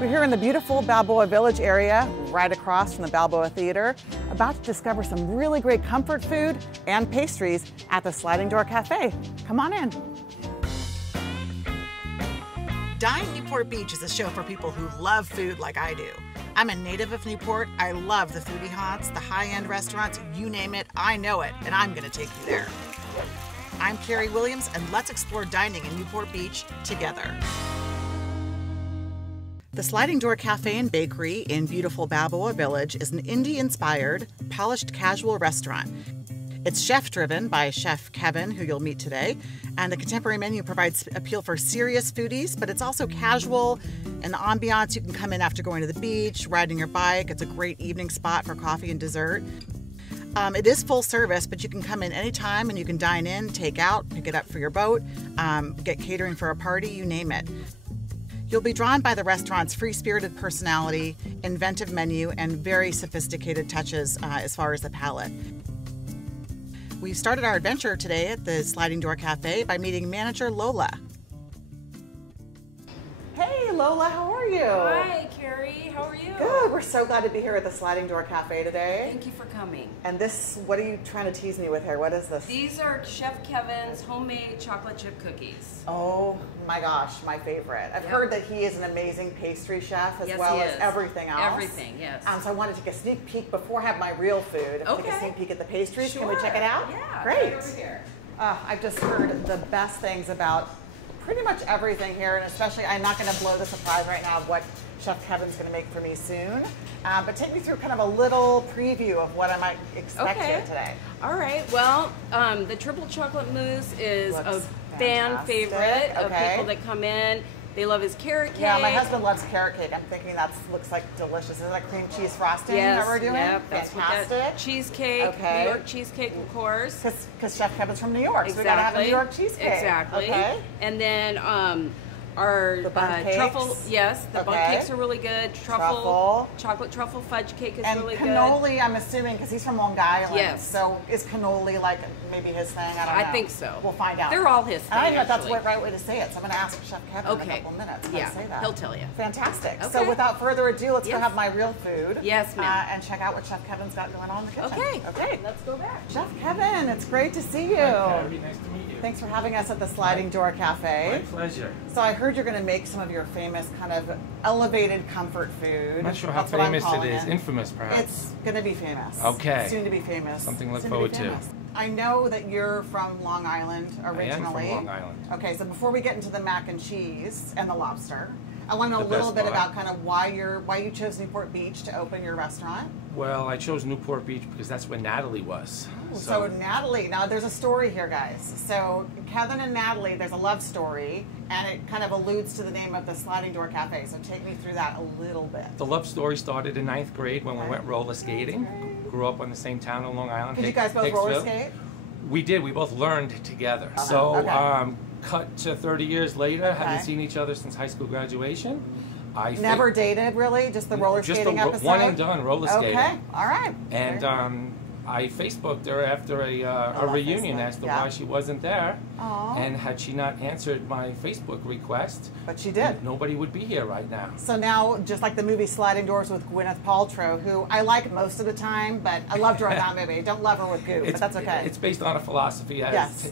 We're here in the beautiful Balboa Village area, right across from the Balboa Theater, about to discover some really great comfort food and pastries at the Sliding Door Cafe. Come on in. Dine Newport Beach is a show for people who love food like I do. I'm a native of Newport. I love the foodie haunts, the high-end restaurants, you name it, I know it, and I'm gonna take you there. I'm Carrie Williams, and let's explore dining in Newport Beach together. The Sliding Door Cafe and Bakery in beautiful Balboa Village is an indie-inspired, polished casual restaurant. It's chef-driven by Chef Kevin, who you'll meet today, and the contemporary menu provides appeal for serious foodies, but it's also casual, and the ambiance, you can come in after going to the beach, riding your bike. It's a great evening spot for coffee and dessert. It is full service, but you can come in anytime and you can dine in, take out, pick it up for your boat, get catering for a party, you name it. You'll be drawn by the restaurant's free-spirited personality, inventive menu, and very sophisticated touches as far as the palate. We started our adventure today at the Sliding Door Cafe by meeting manager Lola. Hey Lola, how are you? Hi Carrie, how are you? Good, we're so glad to be here at the Sliding Door Cafe today. Thank you for coming. And this, what are you trying to tease me with here? What is this? These are Chef Kevin's homemade chocolate chip cookies. Oh my gosh, my favorite. I've heard that he is an amazing pastry chef as well as everything else. Everything, yes. So I wanted to take a sneak peek before I have my real food. Okay. Take a sneak peek at the pastries. Sure. Can we check it out? Yeah. Great. Right over here. I've just heard the best things about pretty much everything here, and especially, I'm not going to blow the surprise right now of what Chef Kevin's going to make for me soon, but take me through kind of a little preview of what I might expect here today. All right, well, the triple chocolate mousse is a fan favorite of people that come in. They love his carrot cake. Yeah, my husband loves carrot cake. I'm thinking that looks like delicious. Is that cream cheese frosting that we're doing? Yep, that's fantastic. Cheesecake, New York cheesecake, of course. Because Chef Kevin's from New York, so we gotta have a New York cheesecake. Exactly. Okay. And then our truffle, the bun cakes are really good. Chocolate truffle fudge cake is really good. And cannoli, I'm assuming, because he's from Long Island. Yes. So is cannoli like maybe his thing? I don't know. I think so. We'll find out. They're all his thing. I don't know if that's the right way to say it, so I'm going to ask Chef Kevin in a couple minutes how to say that. He'll tell you. Fantastic. Okay. So without further ado, let's go have my real food. Yes, ma'am. And check out what Chef Kevin's got going on in the kitchen. Okay. Okay. Let's go back. Chef Kevin, it's great to see you. Hi, Carrie. Nice to meet you. Thanks for having us at the Sliding Door Cafe. My pleasure. So I heard you're going to make some of your famous kind of elevated comfort food. I'm not sure how famous it is. Infamous, perhaps. It's going to be famous. Okay. Soon to be famous. Something to look forward to. I know that you're from Long Island originally. I am from Long Island. Okay, so before we get into the mac and cheese and the lobster, I want to know a little bit about kind of why you chose Newport Beach to open your restaurant. Well, I chose Newport Beach because that's where Natalie was. So Natalie, now there's a story here, guys. So Kevin and Natalie, there's a love story, and it kind of alludes to the name of the Sliding Door Cafe. So take me through that a little bit. The love story started in 9th grade when we went roller skating. Grew up on the same town in Long Island. Did you guys both roller skate? We did. We both learned together. Cut to 30 years later, haven't seen each other since high school graduation. Never dated, really? Just the roller skating episode? One and done, roller skating. Okay, all right. And I Facebooked her after a reunion, asked her why she wasn't there, and had she not answered my Facebook request, but she did, nobody would be here right now. So now, just like the movie Sliding Doors with Gwyneth Paltrow, who I like most of the time, but I loved her in that movie. Don't love her with Goop, but that's okay. It's based on a philosophy,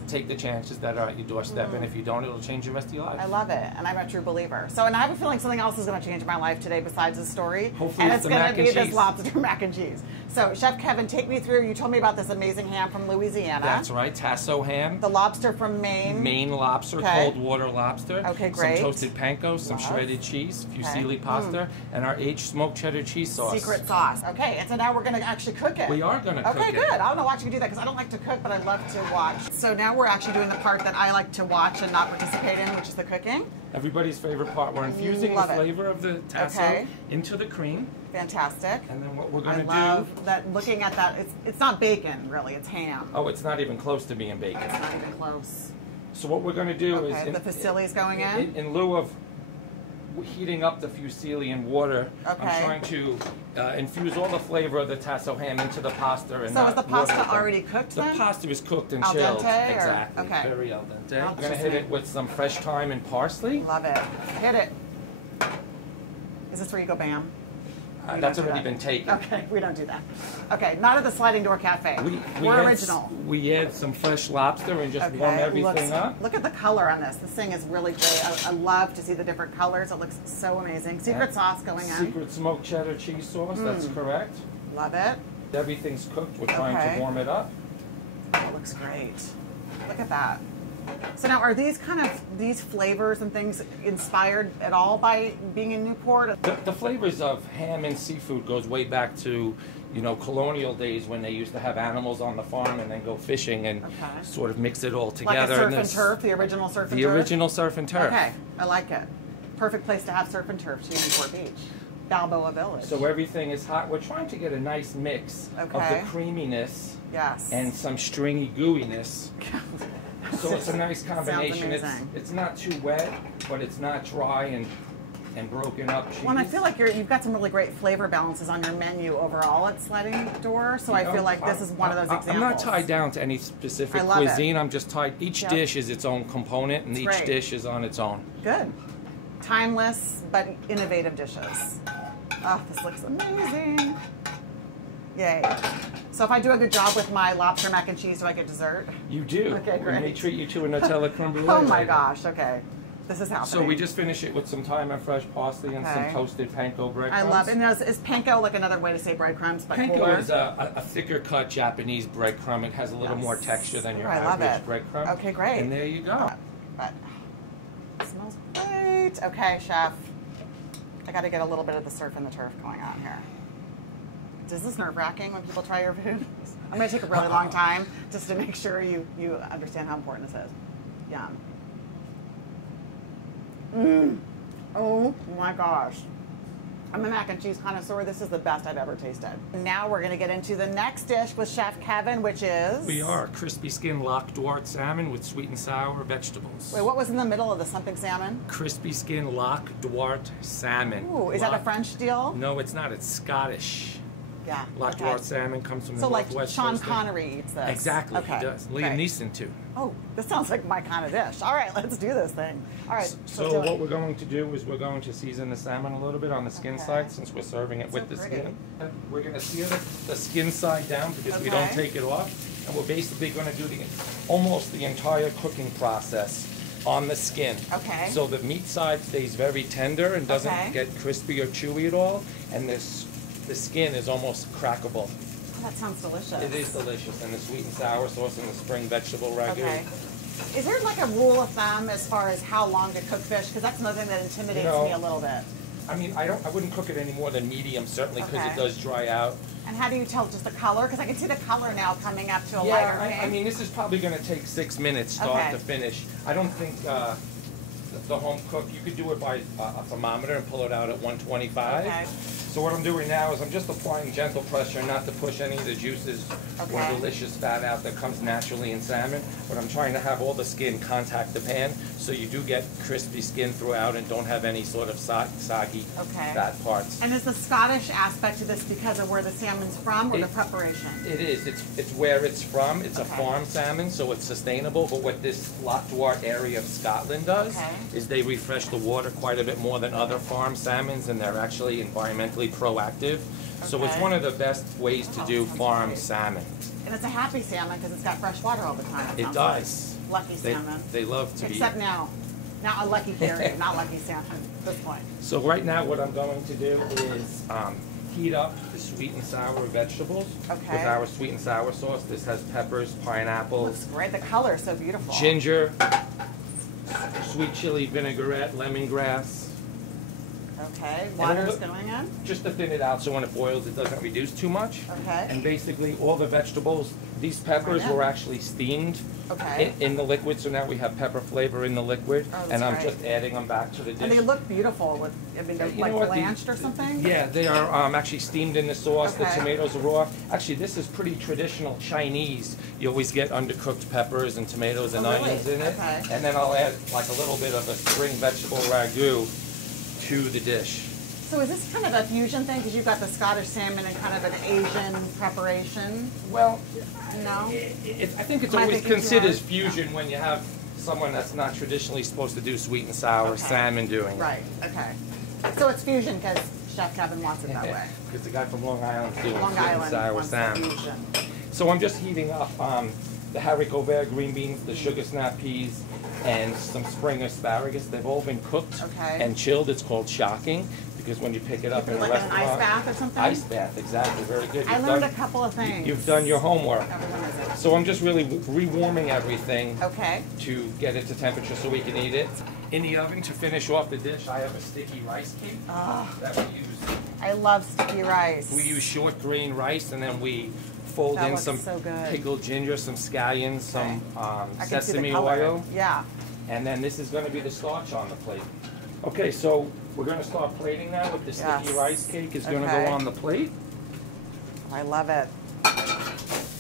take the chances that are at your doorstep, and if you don't, it'll change the rest of your life. I love it, and I'm a true believer. So, and I have a feeling something else is going to change my life today besides the story. Hopefully, it's going to be this lobster mac and cheese. So, Chef Kevin, take me through. You told me about this amazing ham from Louisiana. That's right, Tasso ham. The lobster from Maine. Maine lobster, cold water lobster. Okay, great. Some toasted panko, some shredded cheese, fusilli pasta, and our aged smoked cheddar cheese sauce. Secret sauce. Okay, and so now we're going to actually cook it. We are going to cook it. Okay, good. I don't know why you do that because I don't like to cook, but I love to watch. So now we're actually doing the part that I like to watch and not participate in, which is the cooking. Everybody's favorite part. We're infusing the flavor of the tasso into the cream. Fantastic. And then what we're going to do... I love that, looking at that, it's not bacon, really, it's ham. Oh, it's not even close to being bacon. It's not even close. So what we're going to do is... the fusilli's going in? In lieu of heating up the fusilli in water, I'm trying to infuse all the flavor of the tasso ham into the pasta. And so is the pasta already cooked then? The pasta is cooked and al chilled. Dente, exactly. Okay. Very al dente. We're going to hit it with some fresh thyme and parsley. Love it. Hit it. Is this where you go bam? That's already been taken. Okay, we don't do that. Okay, not at the Sliding Door Cafe. We're original. We add some fresh lobster and just warm everything up. Look at the color on this. This thing is really great. I love to see the different colors. It looks so amazing. Secret sauce going in. Secret smoked cheddar cheese sauce, that's correct. Love it. Everything's cooked. We're trying to warm it up. Oh, it looks great. Look at that. So now, are these these flavors and things inspired at all by being in Newport? The flavors of ham and seafood goes way back to, you know, colonial days when they used to have animals on the farm and then go fishing and sort of mix it all together. Like a surf and turf, the original surf and turf? The original surf and turf. Okay, I like it. Perfect place to have surf and turf too, Newport Beach. Balboa Village. So everything is hot. We're trying to get a nice mix of the creaminess and some stringy gooiness. So it's a nice combination. It's not too wet, but it's not dry and broken up cheese. Well, and I feel like you've got some really great flavor balances on your menu overall at Sliding Door, so I feel like this is one of those examples. I'm not tied down to any specific cuisine. I'm just tied. Each dish is its own component, and each dish is on its own. Good. Timeless, but innovative dishes. Oh, this looks amazing. Yay. So if I do a good job with my lobster mac and cheese, do I get dessert? You do. Okay, great. We may treat you to a Nutella creme brulee. Oh my gosh, okay. This is happening. So we just finish it with some thyme and fresh parsley and some toasted panko breadcrumbs. I love it. And is panko like another way to say breadcrumbs, but panko is a thicker cut Japanese breadcrumb. It has a little more texture than your average breadcrumb. Okay, great. And there you go. But it smells great. Okay, chef. I got to get a little bit of the surf and the turf going on here. Is this nerve-wracking when people try your food? I'm going to take a really long time just to make sure you understand how important this is. Yum. Oh my gosh. I'm a mac and cheese connoisseur. This is the best I've ever tasted. Now we're going to get into the next dish with Chef Kevin, which is... We are crispy skin Loch Duart salmon with sweet and sour vegetables. Wait, what was in the middle of the something salmon? Crispy skin Loch Duart salmon. Ooh, is that a French deal? No, it's not. It's Scottish. Yeah. Loch Duart salmon comes from the Northwest. So like Sean Connery eats this. Exactly, he does. Liam Neeson too. Oh, this sounds like my kind of dish. All right, let's do this thing. All right. So what we're going to do is we're going to season the salmon a little bit on the skin side since we're serving it with the skin. We're going to sear the skin side down because we don't take it off. And we're basically going to do almost the entire cooking process on the skin. Okay. So the meat side stays very tender and doesn't get crispy or chewy at all. And the skin is almost crackable. Oh, that sounds delicious. It is delicious, and the sweet and sour sauce and the spring vegetable ragu. Okay. Is there like a rule of thumb as far as how long to cook fish? Because that's another thing that intimidates me a little bit. I mean, I wouldn't cook it any more than medium, certainly, because it does dry out. And how do you tell just the color? Because I can see the color now coming up to a lighter pink. I mean, this is probably going to take 6 minutes start to finish. I don't think the home cook, you could do it by a thermometer and pull it out at 125. Okay. So what I'm doing now is I'm just applying gentle pressure, not to push any of the juices or delicious fat out that comes naturally in salmon, but I'm trying to have all the skin contact the pan so you do get crispy skin throughout and don't have any sort of soggy fat parts. And is the Scottish aspect to this because of where the salmon's from or the preparation? It is. It's where it's from. It's a farm salmon, so it's sustainable, but what this Loch Duart area of Scotland does is they refresh the water quite a bit more than other farm salmons, and they're actually environmentally proactive. So it's one of the best ways to do farm salmon. And it's a happy salmon because it's got fresh water all the time. It does. Like. Lucky salmon. They love to be. Except now. Now a lucky Carrie, not lucky salmon at this point. So right now what I'm going to do is heat up the sweet and sour vegetables with our sweet and sour sauce. This has peppers, pineapple. Looks great. The color is so beautiful. Ginger, sweet chili vinaigrette, lemongrass. Okay, water's going in? Just to thin it out so when it boils it doesn't reduce too much. Okay. And basically all the vegetables, these peppers were actually steamed in the liquid, so now we have pepper flavor in the liquid, and I'm just adding them back to the dish. And they look beautiful with, I mean, they're like blanched or something? Yeah, they are actually steamed in the sauce. The tomatoes are raw. Actually, this is pretty traditional Chinese. You always get undercooked peppers and tomatoes and onions in it. And then I'll add like a little bit of a spring vegetable ragu to the dish. So is this kind of a fusion thing? Because you've got the Scottish salmon and kind of an Asian preparation? Well, no? I think it's always considered fusion when you have someone that's not traditionally supposed to do sweet and sour salmon doing it. Right, okay. So it's fusion because Chef Kevin wants it that way. Because the guy from Long Island doing Long sweet and Island sour wants salmon. fusion. So I'm just heating up the haricot vert green beans, the sugar snap peas, and some spring asparagus. They've all been cooked and chilled. It's called shocking because when you pick it up in a like restaurant, an ice bath or something. Ice bath, exactly. Very good. I learned a couple of things. You've done your homework. Everyone is it. So I'm just really rewarming everything Okay. to get it to temperature so we can eat it. In the oven to finish off the dish, I have a sticky rice cake that we use. I love sticky rice. We use short grain rice and then we fold That in looks some so good. pickled ginger, some scallions, some I can see the sesame color. oil. Yeah. And then this is going to be the starch on the plate. Okay, so we're going to start plating now with the sticky rice cake is going to go on the plate. I love it.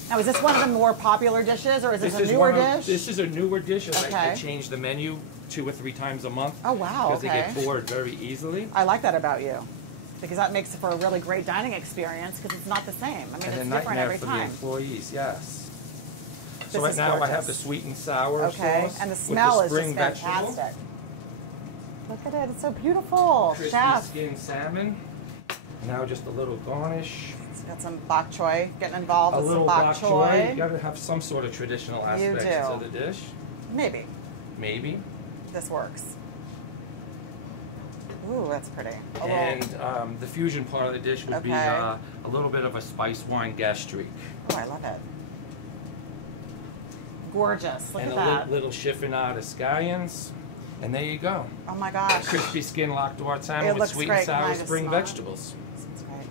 Now, is this one of the more popular dishes, or is this a newer dish? This is a newer dish. Okay. I change the menu 2 or 3 times a month. Oh, wow, Because they get bored very easily. I like that about you, because that makes it for a really great dining experience, because it's not the same. I mean, And it's different every for time. the employees, yes. This So right is now I have gorgeous. the sweet and sour sauce And the with smell the is spring just vegetable. fantastic. Look at it, it's so beautiful. Crispy Chef. skin salmon. Now just a little garnish. It's got some bok choy getting involved A with some little bok bok choy. You gotta have some sort of traditional aspects to the dish. Maybe. Maybe. This works. Ooh, that's pretty. And the fusion part of the dish would be a little bit of a spice wine gastrique. Oh, I love it. Gorgeous. Look and at that. And a little chiffonade of scallions. And there you go. Oh my gosh. Crispy skin locked Dart It salmon with looks sweet great. and sour Can I just spring smell it? vegetables. Smells great.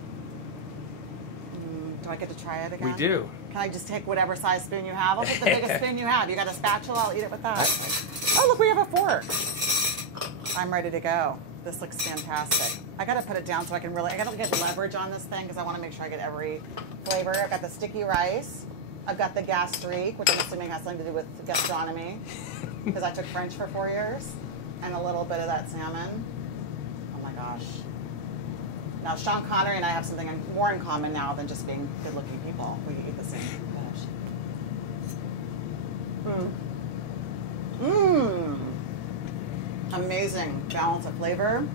Do I get to try it again? We do. Can I just take whatever size spoon you have? I'll take the biggest spoon you have. You got a spatula? I'll eat it with that. Oh, look, we have a fork. I'm ready to go. This looks fantastic. I got to put it down so I can really, I got to get leverage on this thing because I want to make sure I get every flavor. I've got the sticky rice. I've got the gastrique, which I'm assuming has something to do with gastronomy because I took French for 4 years. And a little bit of that salmon. Oh my gosh. Now, Sean Connery and I have something more in common now than just being good-looking people. We eat the same dish. Amazing balance of flavor.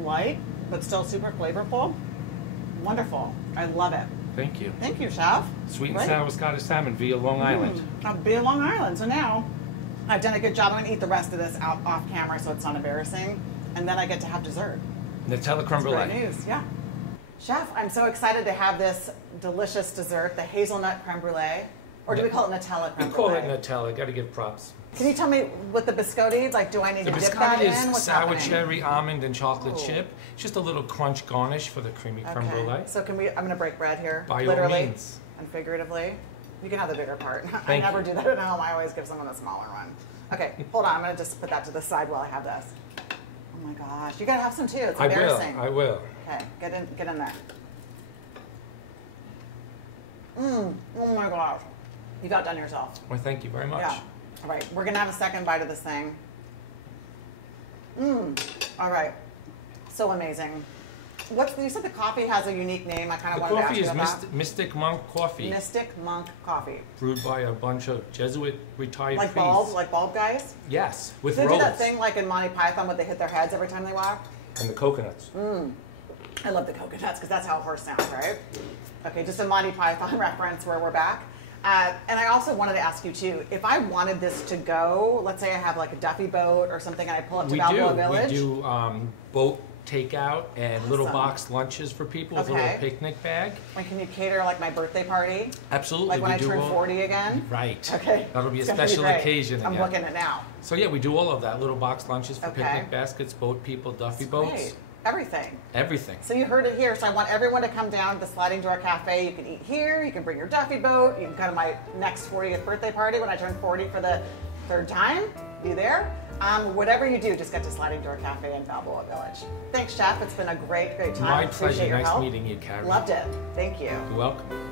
Light, but still super flavorful. Wonderful. I love it. Thank you. Thank you, Chef. Sweet and sour Scottish salmon via Long Island. I'll be in Long Island, so now I've done a good job. I'm going to eat the rest of this out off camera so it's not embarrassing. And then I get to have dessert. Nutella creme brulee. Great news, yeah. Chef, I'm so excited to have this delicious dessert, the hazelnut creme brulee. Or do we call it Nutella creme We call brulee? it Nutella. Got to give props. Can you tell me what the biscotti, like, do I need to dip that The in? biscotti is What's sour happening? cherry, almond, and chocolate chip. Just a little crunch garnish for the creamy creme brulee. So can we, I'm going to break bread here. By all literally means. and figuratively. You can have the bigger part. I Thank never you. do that at home. I always give someone a smaller one. Okay, hold on. I'm going to just put that to the side while I have this. Oh my gosh. You got to have some too. It's embarrassing. I will. Okay, get in there. Oh my gosh. You've outdone yourself. Well, thank you very much. Yeah. All right, we're going to have a second bite of this thing. All right. So amazing. You said the coffee has a unique name. I kind of The wanted to coffee ask you is about that. Mystic Monk coffee. Mystic Monk coffee. Brewed by a bunch of Jesuit retired Like priests. bulb guys? Yes, with They robes. do that thing like in Monty Python where they hit their heads every time they walk? And the coconuts. I love the coconuts because that's how a horse sounds, right? Okay, just a Monty Python reference where we're back. And I also wanted to ask you too, if I wanted this to go, let's say I have like a Duffy boat or something and I pull up to Balboa Village. We do boat takeout and little Awesome. box lunches for people with a Okay. little picnic bag. Like, can you cater like my birthday party? Absolutely. Like when we I do turn all- 40 again? Right. Okay. That'll be a It's gonna special great. occasion again. I'm looking at now. So yeah, we do all of that. Little box lunches for Okay. picnic baskets, boat people, Duffy boats. Great. Everything. Everything. So you heard it here. So I want everyone to come down to the Sliding Door Cafe. You can eat here. You can bring your Duffy boat. You can come to my next 40th birthday party when I turn 40 for the third time. Be there. Whatever you do, just get to Sliding Door Cafe in Balboa Village. Thanks, Chef. It's been a great, great time. My Appreciate pleasure. your Nice help. meeting you, Carrie. Loved it. Thank you. You're welcome.